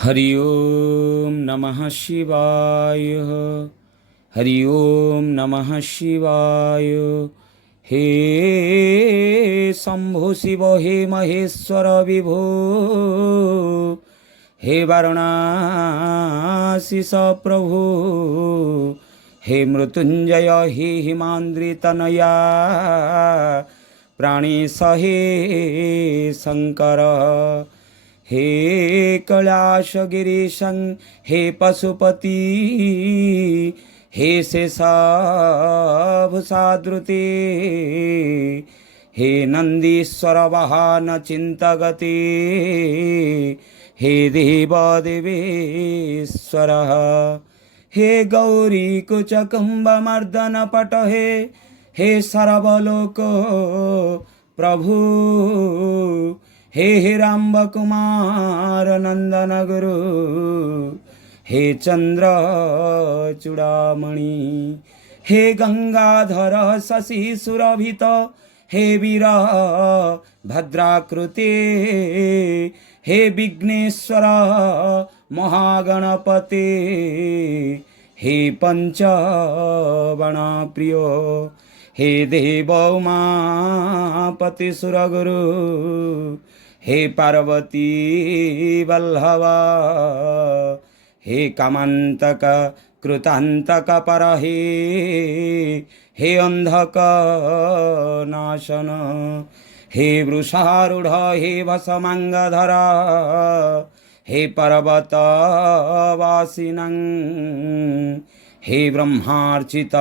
हरि ओम नमः शिवाय। हरि ओम नमः शिवाय। हे शंभु शिव हे महेश्वर विभो, हे वाराणसी प्रभु, हे मृत्युंजय हे हिमाद्रितनया, प्राणेश हे शंकर, हे कैलासगिरीशं हे पशुपति, हे शेषाभूषाद्रुते, हे नंदीश्वर वाहन चिंतगते, हे देवदेवेश्वर, हे गौरी कुचकुंभमर्दन पट, हे सर्वलोक प्रभु, हे हिरंब कुमार नंदन गुरु, हे चंद्र चूड़ामणि, हे गंगाधर शशि सुरभित, हे वीर भद्राकृते, हे विघ्नेश्वर महागणपते, हे पंचवणप्रिय, हे देव उमापति सुरगुरु, हे पार्वती वल्लभा, हे कामांतक कृतांतक पर, हे अंधक नाशन, हे वृषारूढ़ हे भसमंगधर, हे पर्वतवासिनं, हे ब्रह्मार्चित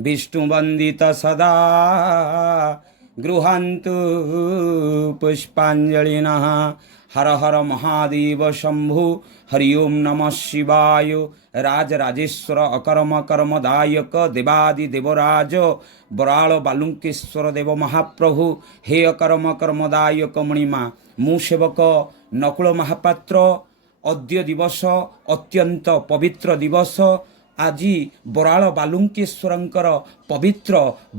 विष्णुवंदित सदा, गृहन्तु पुष्पांजलिनः। हर हर महादेव शंभु। हरि ओम नमः शिवाय। राजराजेश्वर अकर्म कर्मदायक देवादि देवराज बराल बालुंकेश्वर देव महाप्रभु, हे अकर्म कर्मदायक मणिमा, मु सेवक नकुल महापात्र। अद्य दिवस अत्यंत पवित्र दिवस। আজি বরাଳ ବାଲୁଙ୍କେଶ୍ୱରଙ୍କର ପବିତ୍ର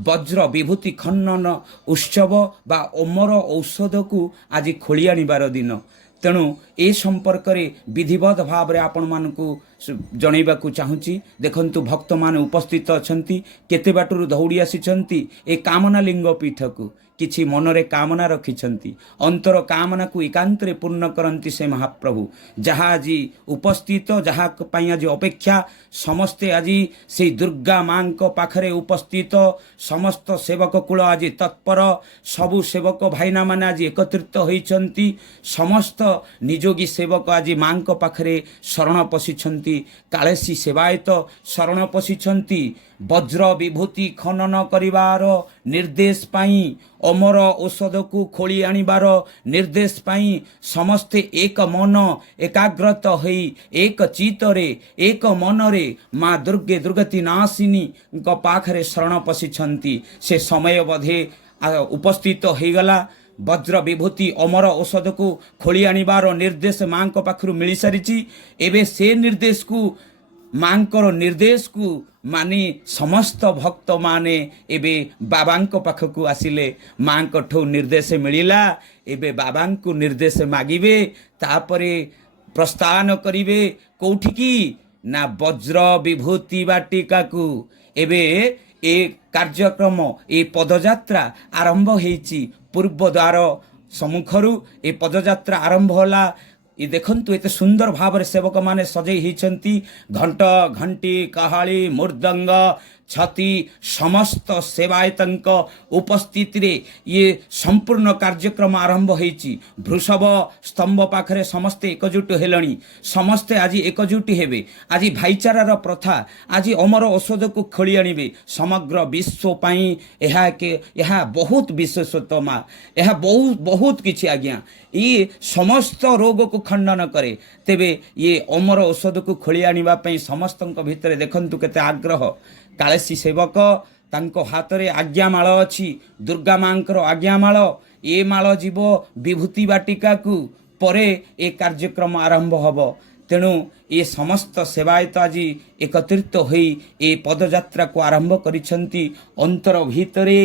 ବଜ୍ର ବିଭୂତି ଖନନ ଉତ୍ସବ ବା ଅମର ଔଷଧକୁ ଆଜି ଖୋଳି ଆଣିବାର ଦିନ। ତେଣୁ ଏ ସମ୍ପର୍କରେ ବିଧିବଦ୍ଧ ଭାବରେ ଆପଣମାନଙ୍କୁ ଜଣାଇବାକୁ ଚାହୁଁଛି। ଦେଖନ୍ତୁ, ଭକ୍ତମାନେ ଉପସ୍ଥିତ ଅଛନ୍ତି, କେତେ ବାଟରୁ ଦୌଡ଼ି ଆସିଛନ୍ତି ଏ କାମନା ଲିଙ୍ଗ ପୀଠକୁ। କିଛି ମନରେ କାମନା ରଖିଛନ୍ତି, ଅନ୍ତର କାମନାକୁ ଏକାନ୍ତରେ ପୂର୍ଣ୍ଣ କରନ୍ତି ସେ ମହାପ୍ରଭୁ। ଯାହା ଆଜି ଉପସ୍ଥିତ, ଯାହା ପାଇଁ ଆଜି ଅପେକ୍ଷା, ସମସ୍ତେ ଆଜି ସେଇ ଦୁର୍ଗା ମାଙ୍କ ପାଖରେ ଉପସ୍ଥିତ। ସମସ୍ତ ସେବକ କୂଳ ଆଜି ତତ୍ପର, ସବୁ ସେବକ ଭାଇନାମାନେ ଆଜି ଏକତ୍ରିତ ହୋଇଛନ୍ତି। ସମସ୍ତ ନିଯୋଗୀ ସେବକ ଆଜି ମାଙ୍କ ପାଖରେ ଶରଣ ପଶିଛନ୍ତି। କାଳେଶୀ ସେବାୟତ ଶରଣ ପଶିଛନ୍ତି। ବଜ୍ର ବିଭୂତି ଖନନ କରିବାର ନିର୍ଦ୍ଦେଶ ପାଇଁ, ଅମର ଔଷଧକୁ ଖୋଳି ଆଣିବାର ନିର୍ଦ୍ଦେଶ ପାଇଁ ସମସ୍ତେ ଏକ ମନ ଏକାଗ୍ରତ ହୋଇ ଏକ ଚିତ୍ତରେ ଏକ ମନରେ ମା ଦୁର୍ଗେ ଦୁର୍ଗତି ନାଶିନୀଙ୍କ ପାଖରେ ଶରଣ ପଶିଛନ୍ତି। ସେ ସମୟ ବୋଧେ ଉପସ୍ଥିତ ହୋଇଗଲା। ବଜ୍ର ବିଭୂତି ଅମର ଔଷଧକୁ ଖୋଳି ଆଣିବାର ନିର୍ଦ୍ଦେଶ ମାଙ୍କ ପାଖରୁ ମିଳିସାରିଛି। ଏବେ ସେ ନିର୍ଦ୍ଦେଶକୁ, ମାଙ୍କର ନିର୍ଦ୍ଦେଶକୁ ମାନି ସମସ୍ତ ଭକ୍ତମାନେ ଏବେ ବାବାଙ୍କ ପାଖକୁ ଆସିଲେ। ମାଙ୍କଠୁ ନିର୍ଦ୍ଦେଶ ମିଳିଲା, ଏବେ ବାବାଙ୍କୁ ନିର୍ଦ୍ଦେଶ ମାଗିବେ, ତାପରେ ପ୍ରସ୍ଥାନ କରିବେ। କୋଉଠିକି ନା ବଜ୍ର ବିଭୂତି ବାଟିକାକୁ। ଏବେ ଏ କାର୍ଯ୍ୟକ୍ରମ, ଏ ପଦଯାତ୍ରା ଆରମ୍ଭ ହେଇଛି। ପୂର୍ବ ଦ୍ୱାର ସମ୍ମୁଖରୁ ଏ ପଦଯାତ୍ରା ଆରମ୍ଭ ହେଲା। ଏ ଦେଖନ୍ତୁ, ଏତେ ସୁନ୍ଦର ଭାବରେ ସେବକମାନେ ସଜେଇ ହେଇଛନ୍ତି। ଘଣ୍ଟ ଘଣ୍ଟି କାହାଳି ମୃଦଙ୍ଗ ଛତି ସମସ୍ତ ସେବାୟତଙ୍କ ଉପସ୍ଥିତିରେ ଇଏ ସମ୍ପୂର୍ଣ୍ଣ କାର୍ଯ୍ୟକ୍ରମ ଆରମ୍ଭ ହେଇଛି। ବୃଷଭ ସ୍ତମ୍ଭ ପାଖରେ ସମସ୍ତେ ଏକଜୁଟ ହେଲେଣି। ସମସ୍ତେ ଆଜି ଏକଜୁଟ ହେବେ। ଆଜି ଭାଇଚାରାର ପ୍ରଥା, ଆଜି ଅମର ଔଷଧକୁ ଖୋଳି ଆଣିବେ। ସମଗ୍ର ବିଶ୍ୱ ପାଇଁ ଏହା ବହୁତ ବିଶେଷତ୍ୱ ମା। ଏହା ବହୁତ କିଛି ଆଜ୍ଞା। ଇଏ ସମସ୍ତ ରୋଗକୁ ଖଣ୍ଡନ କରେ। ତେବେ ଇଏ ଅମର ଔଷଧକୁ ଖୋଳି ଆଣିବା ପାଇଁ ସମସ୍ତଙ୍କ ଭିତରେ ଦେଖନ୍ତୁ କେତେ ଆଗ୍ରହ। କାଳେଶୀ ସେବକ, ତାଙ୍କ ହାତରେ ଆଜ୍ଞାମାଳ ଅଛି, ଦୁର୍ଗା ମାଙ୍କର ଆଜ୍ଞାମାଳ। ଏ ମାଳ ଯିବ ବିଭୂତି ବାଟିକାକୁ, ପରେ ଏ କାର୍ଯ୍ୟକ୍ରମ ଆରମ୍ଭ ହେବ। ତେଣୁ ଏ ସମସ୍ତ ସେବାୟତ ଆଜି ଏକତ୍ରିତ ହୋଇ ଏ ପଦଯାତ୍ରାକୁ ଆରମ୍ଭ କରିଛନ୍ତି। ଅନ୍ତର ଭିତରେ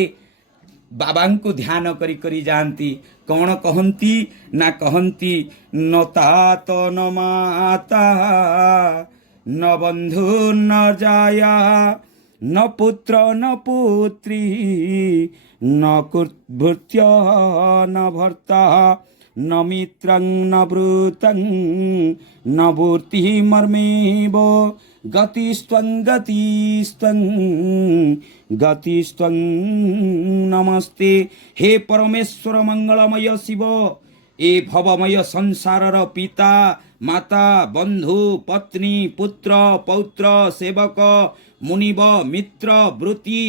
ବାବାଙ୍କୁ ଧ୍ୟାନ କରି କରି ଯାଆନ୍ତି। କ'ଣ କହନ୍ତି ନା କହନ୍ତି ନ तात ନ ମାତା ନ ବନ୍ଧୁ ନ ଜାୟା न पुत्र न पुत्री न भृत्य न भर्ता न मित्रं न भृतं न मूर्तिमर्मेव गतिस्त्वं गतिस्त्वं गतिस्त्वं नमस्ते। हे परमेश्वर मंगलमय शिव, ए भवमय संसारर पिता माता बंधु पत्नी पुत्र पौत्र सेवक मुनिब मित्र वृत्ति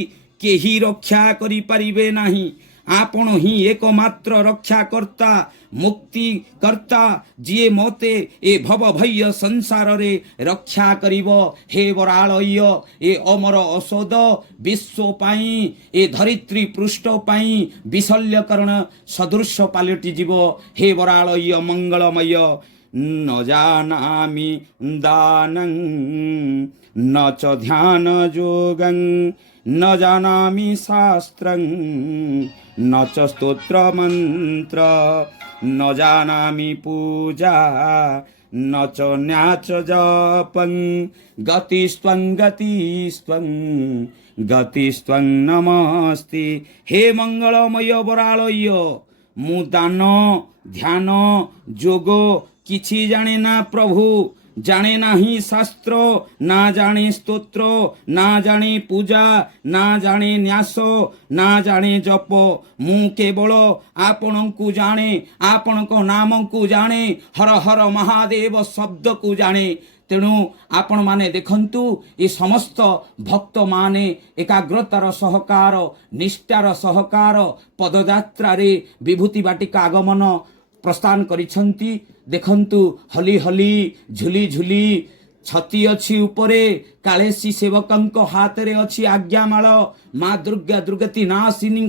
केही रक्षा करि परिबे नाही। आपण ही एकमात्र रक्षाकर्ता मुक्तिकर्ता जिए मते ए भव भय संसार रे रक्षा करिब। हे बरालय ए अमर औषध विश्व पाई ए धरित्री पृष्ठ पाई विशल्यकरण सदृश पालटि जीव। हे बरालय मंगलमय न जानामि दानं न च ध्यान योगं न जानामि शास्त्रं न च स्तोत्र मंत्र न जानामि पूजा न च न्याच जपं गतिस्त्वं गतिस्त्वं गतिस्त्वं नमस्ते। हे मंगलमय बरालय मु दान ध्यान जोग किछि जाने ना प्रभु, जाने नाही शास्त्र ना जाने स्तोत्र ना जाने पूजा ना जाने न्यास ना जाने जप। मु केवल आपणଙ୍କୁ जाने आपणଙ୍କ नामକୁ जाने हर हर महादेव शब्द को जाने। तेणु आपण माने देखंतु ये समस्त भक्त माने एकाग्रतार सहकार निष्ठार सहकार पदयात्रा रे विभूति बाटिका आगमन प्रस्थान करिसंती। देखंतु हली हली झुली झुली छती अछि उपरे कालेसी सेवकंक हाथ रे अछि आज्ञामाल माँ दुर्गा दुर्गति नाशिनी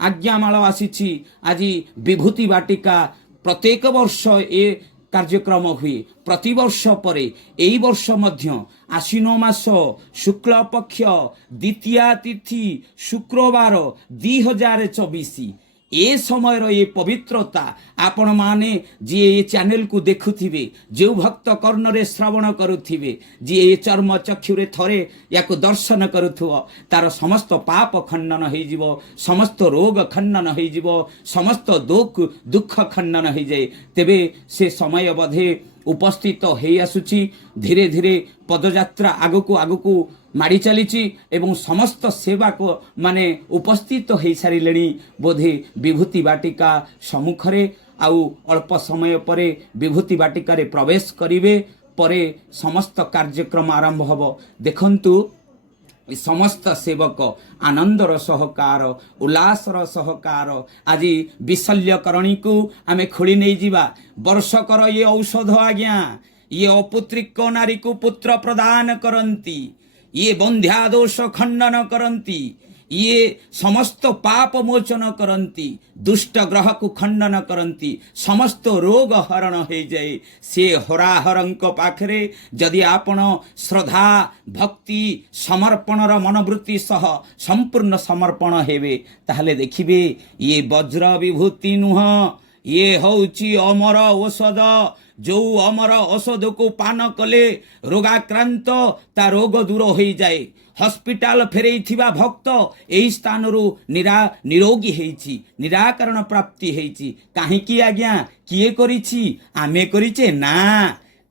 आज्ञामाल आसीछि। आज विभूति बाटिका प्रत्येक वर्ष ए कार्यक्रम हुए प्रति वर्ष परे एई वर्ष मध्य आश्विन मास शुक्ल पक्ष द्वितीया तिथि शुक्रवार 2024 ए समय ये पवित्रता आपण माने जी ये चैनल को देखुथिबे जो भक्त कर्ण रे श्रवण करुथिबे जी ये चर्म चक्षुरे थरे याको दर्शन करुथुव तार समस्त पाप खंडन हो जिवो समस्त रोग खंडन हो जिवो समस्त दुख खंडन हो जाए। तेबे से समय बधे उपस्थित हो आसुची धीरे धीरे पदयात्रा आगको आगको माड़ी चली एवं समस्त सेवा को माने उपस्थित हो सारे बोधे विभूति बाटिका सम्मुखरे आउ अल्प समय परे विभूति बाटिका रे प्रवेश करिवे परे समस्त कार्यक्रम आरंभ हब। देखंतु समस्त सेवक आनंदर सहकार उल्लासर सहकार आज विशल्यकरणी को आमे खोली नहीं जीवा। वर्षकर ये औषध आज्ञा ये अपुत्रिक नारी को पुत्र प्रदान करंती ये बंध्या दोष खंडन करंती ये समस्त पाप मोचन करंती दुष्ट ग्रह को खंडन करंती समस्त रोग हरण हो जाए। से हराहरंक पाखरे जदि आपण श्रद्धा भक्ति समर्पणर मनोवृत्ति सह संपूर्ण समर्पण हेबे ताहले देखिबे ये वज्र विभूति नुह ये हौची अमर औषध जो अमर औषध को पान कले रोगाक्रांत ता रोग दूर हो जाए। हॉस्पिटल फेरई थिबा भक्त एही स्थान रु निरोगी हेछि निराकरण प्राप्ति हेछि। काहेकि आज्ञा किए करिछि आमे करिचे ना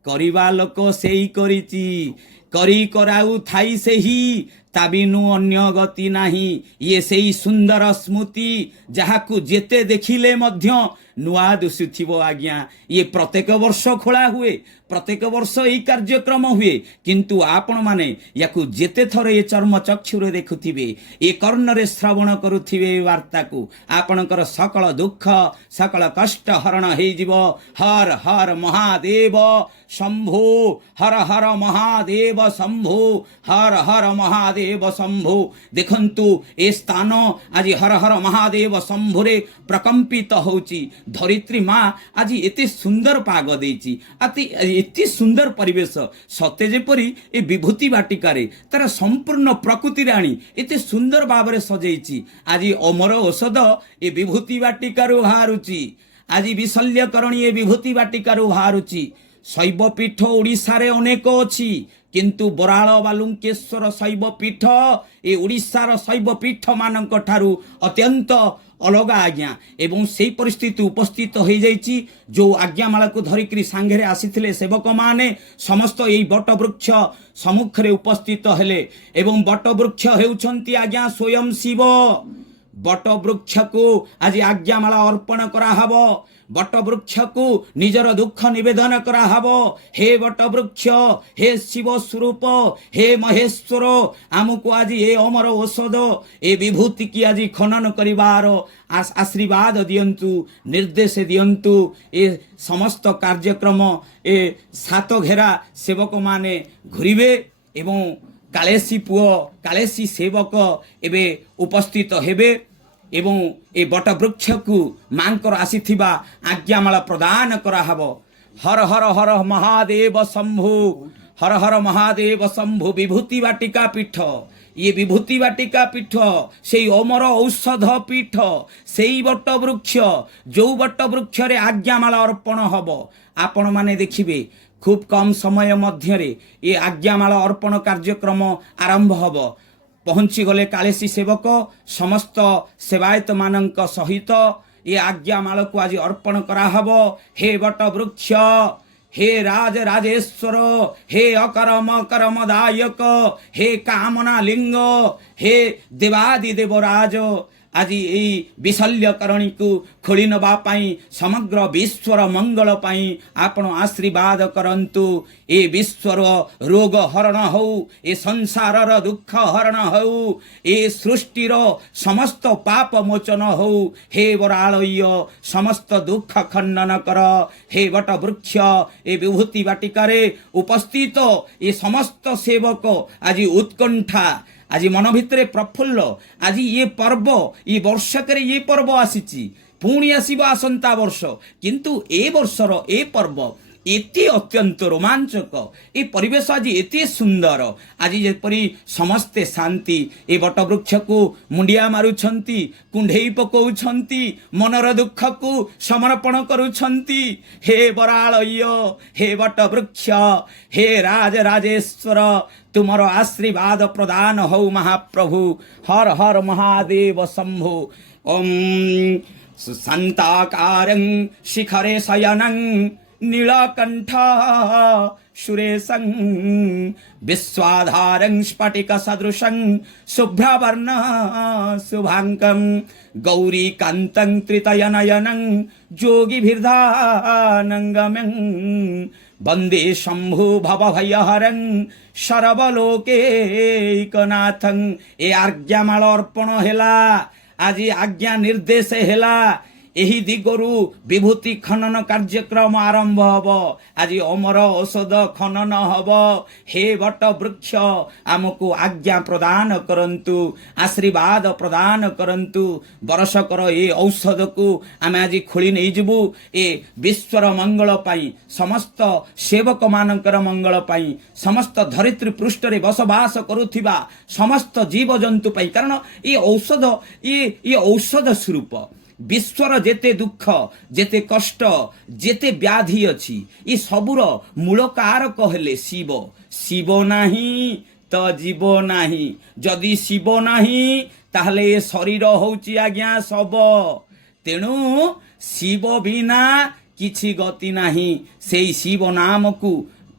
करिबा लोक सेही करिछि करी कराउ थाई सेही ताबिनु अन्य गति नाही। ये सेही सुंदर स्मृति जहाकू जेते देखिले मध्य नुआ दुसुथिबो आज्ञा। ये प्रत्येक वर्ष खोला हुए प्रत्येक वर्ष यही कार्यक्रम हुए किंतु आपण माने याकू जेते थर ये चर्म चक्षुरे देखुथिबे ये कर्णरे श्रवण करुथिबे वार्ता को आपणकर सकल दुख सकल कष्ट हरण हो जिवो। हर हर महादेव शंभो हर हर महादेव शंभो हर हर महादेव शंभो। देखंतु ए स्थान आज हर हर महादेव शंभुरे प्रकंपित होउची ଧରିତ୍ରୀ ମା ଆଜି ଏତେ ସୁନ୍ଦର ପାଗ ଦେଇଛି, ଏତେ ସୁନ୍ଦର ପରିବେଶ, ସତେ ଯେପରି ଏ ବିଭୂତି ବାଟିକାରେ ତାର ସମ୍ପୂର୍ଣ୍ଣ ପ୍ରକୃତିରେ ଆଣି ଏତେ ସୁନ୍ଦର ଭାବରେ ସଜେଇଛି। ଆଜି ଅମର ଔଷଧ ଏ ବିଭୂତି ବାଟିକାରୁ ବାହାରୁଛି, ଆଜି ବିଶଲ୍ୟକରଣୀ ଏ ବିଭୂତି ବାଟିକାରୁ ବାହାରୁଛି। ଶୈବପୀଠ ଓଡ଼ିଶାରେ ଅନେକ ଅଛି, କିନ୍ତୁ ବରାଳ ବାଲୁଙ୍କେଶ୍ୱର ଶୈବପୀଠ ଏ ଓଡ଼ିଶାର ଶୈବପୀଠ ମାନଙ୍କ ଠାରୁ ଅତ୍ୟନ୍ତ ଅଲଗା ଆଜ୍ଞା। ଏବଂ ସେହି ପରିସ୍ଥିତି ଉପସ୍ଥିତ ହୋଇଯାଇଛି। ଯେଉଁ ଆଜ୍ଞାମାଳାକୁ ଧରିକିରି ସାଙ୍ଗରେ ଆସିଥିଲେ ସେବକମାନେ ସମସ୍ତ ଏହି ବଟବୃକ୍ଷ ସମ୍ମୁଖରେ ଉପସ୍ଥିତ ହେଲେ ଏବଂ ବଟବୃକ୍ଷ ହେଉଛନ୍ତି ଆଜ୍ଞା ସ୍ୱୟଂ ଶିବ। ବଟବୃକ୍ଷକୁ ଆଜି ଆଜ୍ଞାମାଳା ଅର୍ପଣ କରାହବ, ବଟବୃକ୍ଷକୁ ନିଜର ଦୁଃଖ ନିବେଦନ କରାହବ। ହେ ବଟବୃକ୍ଷ, ହେ ଶିବ ସ୍ୱରୂପ, ହେ ମହେଶ୍ୱର, ଆମକୁ ଆଜି ଏ ଅମର ଔଷଧ ଏ ବିଭୂତିକି ଆଜି ଖନନ କରିବାର ଆଶୀର୍ବାଦ ଦିଅନ୍ତୁ, ନିର୍ଦ୍ଦେଶ ଦିଅନ୍ତୁ। ଏ ସମସ୍ତ କାର୍ଯ୍ୟକ୍ରମ ଏ ସାତ ଘେରା ସେବକମାନେ ଘୁରିବେ ଏବଂ କାଳେଶୀ ପୁଅ କାଳେଶୀ ସେବକ ଏବେ ଉପସ୍ଥିତ ହେବେ ଏବଂ ଏ ବଟବୃକ୍ଷକୁ ମାଙ୍କର ଆସିଥିବା ଆଜ୍ଞାମାଳ ପ୍ରଦାନ କରାହବ। ହର ହର ହର ମହାଦେବ ଶମ୍ଭୁ, ହର ହର ମହାଦେବ ଶମ୍ଭୁ। ବିଭୂତି ବାଟିକା ପୀଠ, ଇଏ ବିଭୂତି ବାଟିକା ପୀଠ ସେଇ ଅମର ଔଷଧ ପୀଠ, ସେଇ ବଟବୃକ୍ଷ ଯେଉଁ ବଟବୃକ୍ଷରେ ଆଜ୍ଞାମାଳ ଅର୍ପଣ ହବ। ଆପଣମାନେ ଦେଖିବେ ଖୁବ୍ କମ୍ ସମୟ ମଧ୍ୟରେ ଏ ଆଜ୍ଞାମାଳ ଅର୍ପଣ କାର୍ଯ୍ୟକ୍ରମ ଆରମ୍ଭ ହବ। ପହଞ୍ଚିଗଲେ କାଳେଶୀ ସେବକ ସମସ୍ତ ସେବାୟତମାନଙ୍କ ସହିତ ଏ ଆଜ୍ଞାମାଳକୁ ଆଜି ଅର୍ପଣ କରାହବ। ହେ ବଟବୃକ୍ଷ, हे राज राजेश्वर, हे अकरम करमदायक, हे कामना लिंग, हे देवादि देवराज, आज यही विशल्यकरणी को खोली नवा पाई समग्र विश्वर मंगल पाई आपण आशीर्वाद करंतु। ए विश्वर रोग हरण हो, ए संसारर दुख हरण हो, ए सृष्टिर समस्त पाप मोचन हो। हे वरालय समस्त दुख खंडन कर। हे वट वृक्ष ए विभूति बाटिकारे उपस्थित ए समस्त सेवक आज उत्कंठा, आज मन भितरे प्रफुल्ल। आज ये पर्व ये वर्षकर ये पर्व आसीची, पुणी आसीबो आसंता वर्ष, किंतु ए वर्षर ए पर्व एते अत्यंत रोमांचक, ए परिवेश आज एते सुंदर। आज जेपरी समस्ते शांति ए बटवृक्ष को मुंडिया मारुछंती, कुंढेई पकाउछंती, मनर दुख को समर्पण करुछंती। हे बरालय, हे बटवृक्ष, हे राज राजेश्वर, तुमर आशीर्वाद प्रदान हो महाप्रभु। हर हर महादेव शंभु। ओम शांताकारं शिखरे शयनं नीलकंठ सुरेशं विश्वाधारं स्फटिक सदृशं शुभ्रवर्ण शुभांकं गौरीकान्तं त्रितयनयनं योगिभिर्धानंगमं वंदे शंभु भवभयहरं सर्वलोकैकनाथं। ए आज्ञामाळ अर्पण हेला, आज आज्ञा निर्देश हेला, एही दिगरु विभूति खनन कार्यक्रम आरंभ हब। आज अमर औषध खनन हब। हे वट वृक्ष आमको आज्ञा प्रदान करंतु, आशीर्वाद प्रदान करंतु। बरसकर ए औषध को आम आज खोली नहीं जीवु ए विश्वर मंगल पाई, समस्त सेवक मानकर मंगल पाई, समस्त धरित्री पृष्ठ रे बसवास करुथिबा समस्त जीव जंतु पाई। कारण ये औषध ये औषध स्वरूप विश्वर जेते दुख जेते कष्ट जेते व्याधि अच्छी ये सबुर मूल कारक कहले शिव। शिव नाही तो जीव नाही, जदि शिव नाही ताहले ये शरीर होउची आज्ञा सब। तेणु शिव बिना किछि गति नाही। सेई शिव नाम को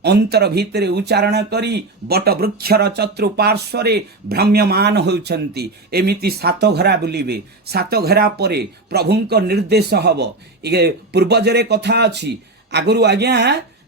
अंतर भितरे उच्चारण करी बट वृक्षर चतुर्पार्श्वरे भ्रम्यमान होउछंती। एमिति सात घेरा बुलिबे, सात घेरा परे प्रभुंक निर्देश हब। ये पूर्वजरे कथा अछि, आगुरु आज्ञा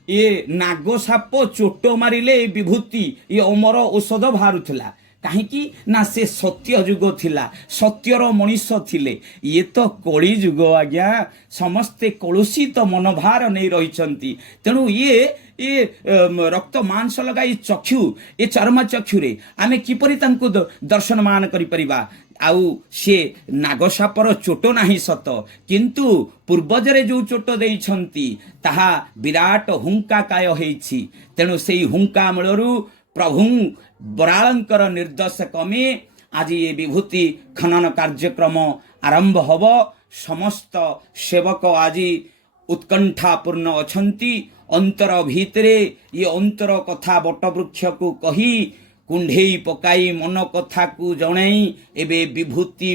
ये नाग साप चोट मारिले विभूति ये अमर औषध बाहरुथिला। कहीं ना से सत्य जुग थिला, सत्यर मनीष थिले। ये तो कली जुग आज्ञा, समस्ते कलुषित मनोभार नहीं रही। तेणु ये रक्त मांस लगा ये चक्षु ये चर्म चक्षुरे आमे किपरि तांको दर्शन मान करि परिबा। ଆଉ ସେ ନାଗସାପର ଚୋଟ ନାହିଁ ସତ, କିନ୍ତୁ ପୂର୍ବଜରେ ଯେଉଁ ଚୋଟ ଦେଇଛନ୍ତି ତାହା ବିରାଟ ହୁଙ୍କାକାୟ ହେଇଛି। ତେଣୁ ସେଇ ହୁଙ୍କା ମୂଳରୁ ପ୍ରଭୁ ବରାଳଙ୍କର ନିର୍ଦ୍ଦେଶ କ୍ରମେ ଆଜି ଏ ବିଭୂତି ଖନନ କାର୍ଯ୍ୟକ୍ରମ ଆରମ୍ଭ ହେବ। ସମସ୍ତ ସେବକ ଆଜି ଉତ୍କଣ୍ଠାପୂର୍ଣ୍ଣ ଅଛନ୍ତି। ଅନ୍ତର ଭିତରେ ଏ ଅନ୍ତର କଥା ବଟବୃକ୍ଷକୁ କହି କୁଣ୍ଢେଇ ପକାଇ ମନ କଥାକୁ ଜଣାଇ ଏବେ ବିଭୂତି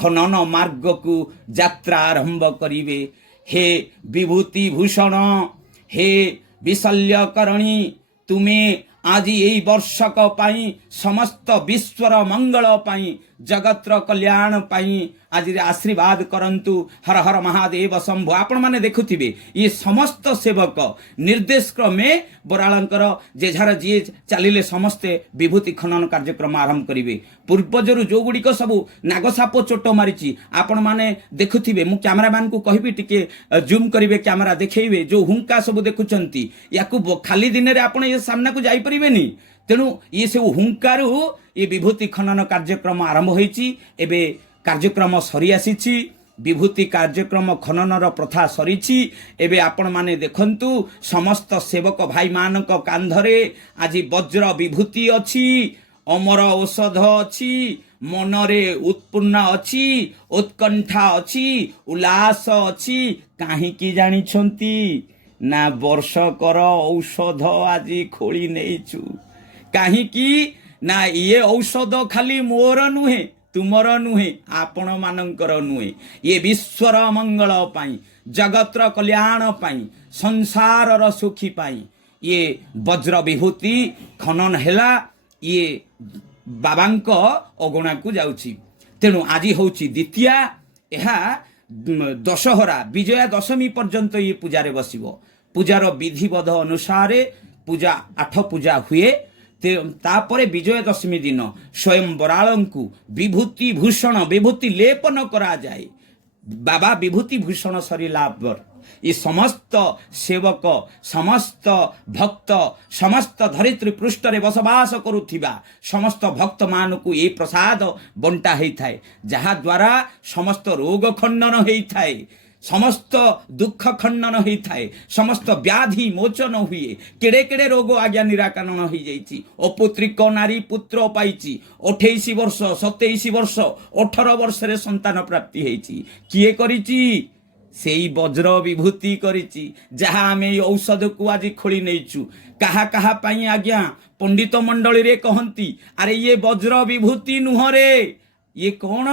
ଖନନ ମାର୍ଗକୁ ଯାତ୍ରା ଆରମ୍ଭ କରିବେ। ହେ ବିଭୂତି ଭୂଷଣ, ହେ ବିଶଲ୍ୟକରଣୀ, ତୁମେ ଆଜି ଏହି ବର୍ଷକ ପାଇଁ ସମସ୍ତ ବିଶ୍ୱର ମଙ୍ଗଳ ପାଇଁ ଜଗତର କଲ୍ୟାଣ ପାଇଁ ଆଜି ଆଶୀର୍ବାଦ କରନ୍ତୁ। ହର ହର ମହାଦେବ ଶମ୍ଭୁ। ଆପଣମାନେ ଦେଖୁଥିବେ ଏ ସମସ୍ତ ସେବକ ନିର୍ଦ୍ଦେଶ କ୍ରମେ ବରାଳଙ୍କର ଯେଝାର ଯିଏ ଚାଲିଲେ ସମସ୍ତେ ବିଭୂତି ଖନନ କାର୍ଯ୍ୟକ୍ରମ ଆରମ୍ଭ କରିବେ। ପୂର୍ବଜରୁ ଯେଉଁଗୁଡ଼ିକ ସବୁ ନାଗସାପ ଚୋଟ ମାରିଛି ଆପଣମାନେ ଦେଖୁଥିବେ। ମୁଁ କ୍ୟାମେରାମ୍ୟାନକୁ କହିବି ଟିକେ ଜୁମ୍ କରିବେ, କ୍ୟାମେରା ଦେଖେଇବେ। ଯେଉଁ ହୁଙ୍କା ସବୁ ଦେଖୁଛନ୍ତି ୟାକୁ ଖାଲି ଦିନରେ ଆପଣ ଏ ସାମ୍ନାକୁ ଯାଇପାରିବେନି। ତେଣୁ ଇଏ ସବୁ ହୁଙ୍କାରୁ ଏ ବିଭୂତି ଖନନ କାର୍ଯ୍ୟକ୍ରମ ଆରମ୍ଭ ହୋଇଛି। ଏବେ କାର୍ଯ୍ୟକ୍ରମ ସରି ଆସିଛି। ବିଭୂତି କାର୍ଯ୍ୟକ୍ରମ ଖନନର ପ୍ରଥା ସରିଛି। ଏବେ ଆପଣମାନେ ଦେଖନ୍ତୁ ସମସ୍ତ ସେବକ ଭାଇମାନଙ୍କ କାନ୍ଧରେ ଆଜି ବଜ୍ର ବିଭୂତି ଅଛି, ଅମର ଔଷଧ ଅଛି, ମନରେ ଉତ୍ପନ୍ନ ଅଛି, ଉତ୍କଣ୍ଠା ଅଛି, ଉଲ୍ଲାସ ଅଛି। କାହିଁକି ଜାଣିଛନ୍ତି ନା ବର୍ଷକର ଔଷଧ ଆଜି ଖୋଳି ନେଇଛୁ। କାହିଁକି ନା ଇଏ ଔଷଧ ଖାଲି ମୋର ନୁହେଁ, ତୁମର ନୁହେଁ, ଆପଣମାନଙ୍କର ନୁହେଁ। ଇଏ ବିଶ୍ୱର ମଙ୍ଗଳ ପାଇଁ, ଜଗତର କଲ୍ୟାଣ ପାଇଁ, ସଂସାରର ସୁଖୀ ପାଇଁ ଇଏ ବଜ୍ର ବିଭୂତି ଖନନ ହେଲା। ଇଏ ବାବାଙ୍କ ଅଗଣାକୁ ଯାଉଛି। ତେଣୁ ଆଜି ହେଉଛି ଦ୍ୱିତୀୟା। ଏହା ଦଶହରା ବିଜୟା ଦଶମୀ ପର୍ଯ୍ୟନ୍ତ ଇଏ ପୂଜାରେ ବସିବ। ପୂଜାର ବିଧିବଦ୍ଧ ଅନୁସାରେ ପୂଜା 8 ପୂଜା ହୁଏ। ତାପରେ ବିଜୟ ଦଶମୀ ଦିନ ସ୍ୱୟଂ ବରାଳଙ୍କୁ ବିଭୂତି ଭୂଷଣ ବିଭୂତି ଲେପନ କରାଯାଏ। ବାବା ବିଭୂତି ଭୂଷଣ ସରିଲା ପରେ ଏ ସମସ୍ତ ସେବକ, ସମସ୍ତ ଭକ୍ତ, ସମସ୍ତ ଧରିତ୍ରୀ ପୃଷ୍ଠରେ ବସବାସ କରୁଥିବା ସମସ୍ତ ଭକ୍ତମାନଙ୍କୁ ଏ ପ୍ରସାଦ ବଣ୍ଟା ହେଇଥାଏ, ଯାହାଦ୍ୱାରା ସମସ୍ତ ରୋଗ ଖଣ୍ଡନ ହେଇଥାଏ, ସମସ୍ତ ଦୁଃଖ ଖଣ୍ଡନ ହେଇଥାଏ, ସମସ୍ତ ବ୍ୟାଧି ମୋଚନ ହୁଏ। କେଡ଼େ କେଡ଼େ ରୋଗ ଆଜ୍ଞା ନିରାକରଣ ହେଇଯାଇଛି। ଅପୁତ୍ରିକ ନାରୀ ପୁତ୍ର ପାଇଛି। 28 ବର୍ଷ, 27 ବର୍ଷ, 18 ବର୍ଷରେ ସନ୍ତାନ ପ୍ରାପ୍ତି ହେଇଛି। କିଏ କରିଛି? ସେଇ ବଜ୍ର ବିଭୂତି କରିଛି, ଯାହା ଆମେ ଏଇ ଔଷଧକୁ ଆଜି ଖୋଳି ନେଇଛୁ। କାହା କାହା ପାଇଁ ଆଜ୍ଞା ପଣ୍ଡିତ ମଣ୍ଡଳୀରେ କହନ୍ତି, ଆରେ ଇଏ ବଜ୍ର ବିଭୂତି ନୁହଁରେ, ଇଏ କ'ଣ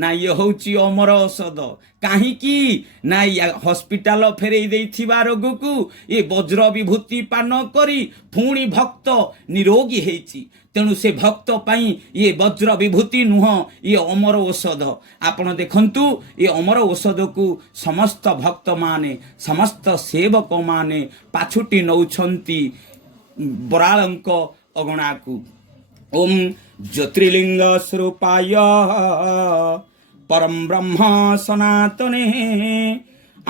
ନା ଇଏ ହେଉଛି ଅମର ଔଷଧ। କାହିଁକି ନା ହସ୍ପିଟାଲ ଫେରେଇ ଦେଇଥିବା ରୋଗକୁ ଏ ବଜ୍ର ବିଭୂତି ପାନ କରି ପୁଣି ଭକ୍ତ ନିରୋଗୀ ହେଇଛି। ତେଣୁ ସେ ଭକ୍ତ ପାଇଁ ଇଏ ବଜ୍ର ବିଭୂତି ନୁହଁ, ଇଏ ଅମର ଔଷଧ। ଆପଣ ଦେଖନ୍ତୁ ଏ ଅମର ଔଷଧକୁ ସମସ୍ତ ଭକ୍ତମାନେ, ସମସ୍ତ ସେବକମାନେ ପାଛୁଟି ନେଉଛନ୍ତି ବରାଳଙ୍କ ଅଗଣାକୁ। ଓಂ ଜ୍ୟୋତିର୍ଲିଙ୍ଗ ସ୍ୱରୂପାୟ ପରମ ବ୍ରହ୍ମ ସନାତନେ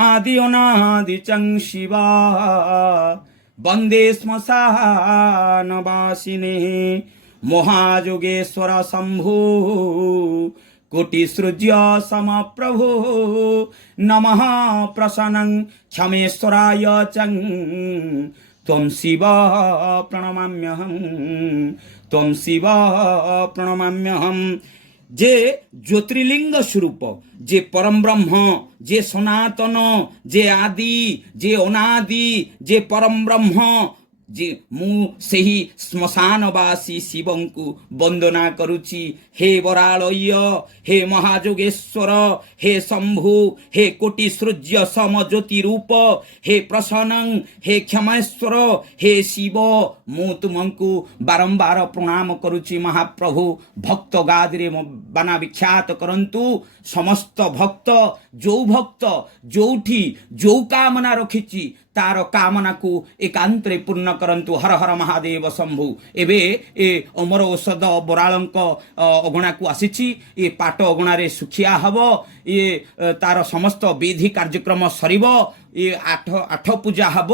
ଆଦି ଅନାଦି ଚଂ ଶିବା ବନ୍ଦେ ଶ୍ମଶାନବାସିନେ ମହାଯୋଗେଶ୍ୱର ଶମ୍ଭୁ କୋଟି ସୂର୍ଯ୍ୟ ସମପ୍ରଭୁ ନମଃ ପ୍ରସନ୍ନଂ କ୍ଷମେଶ୍ୱରାୟ ଚଂ ତ୍ୱଂ ଶିବ প্রণমাম্যহম ত্বং শিব প্রণমাম্যহম। যে জ্যোতির্লিঙ্গ স্বরূপ, যে পরম ব্রহ্ম, যে সনাতন, যে আদি, যে অনাদি, যে পরম ব্রহ্ম, যে ମୁଁ ସେହି ଶ୍ମଶାନବାସୀ ଶିବଙ୍କୁ ବନ୍ଦନା କରୁଛି। ହେ ବରାଳୟ, ହେ ମହାଯୋଗେଶ୍ୱର, ହେ ଶମ୍ଭୁ, ହେ କୋଟି ସୂର୍ଯ୍ୟ ସମଜ୍ୟୋତି ରୂପ, ହେ ପ୍ରସନ୍ନଂ, ହେ କ୍ଷମେଶ୍ୱର, ହେ ଶିବ, ମୁଁ ତୁମକୁ ବାରମ୍ବାର ପ୍ରଣାମ କରୁଛି ମହାପ୍ରଭୁ। ଭକ୍ତ ଗାଦିରେ ବାନା ବିଖ୍ୟାତ କରନ୍ତୁ। ସମସ୍ତ ଭକ୍ତ, ଯେଉଁ ଭକ୍ତ ଯେଉଁଠି ଯେଉଁ କାମନା ରଖିଛି तार कामना को एकांतरे पूर्ण करंतु हर हर महादेव शंभु एबे ए अमर औषध बराळंक अगणा को आसीची ए पाट अगणारे सुखिया हबो ये तार समस्त विधि कार्यक्रम सरिब ये आठ पूजा हब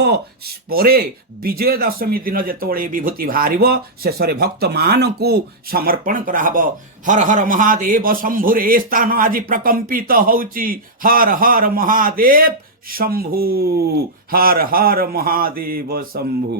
परे विजय दशमी दिन जेतोळे विभूति बाहरिब शेषरे भक्त मान को समर्पण करा हब हर हर महादेव शंभु रे स्थान आज प्रकंपित होउची हर हर महादेव शंभु हर हर महादेव शंभु।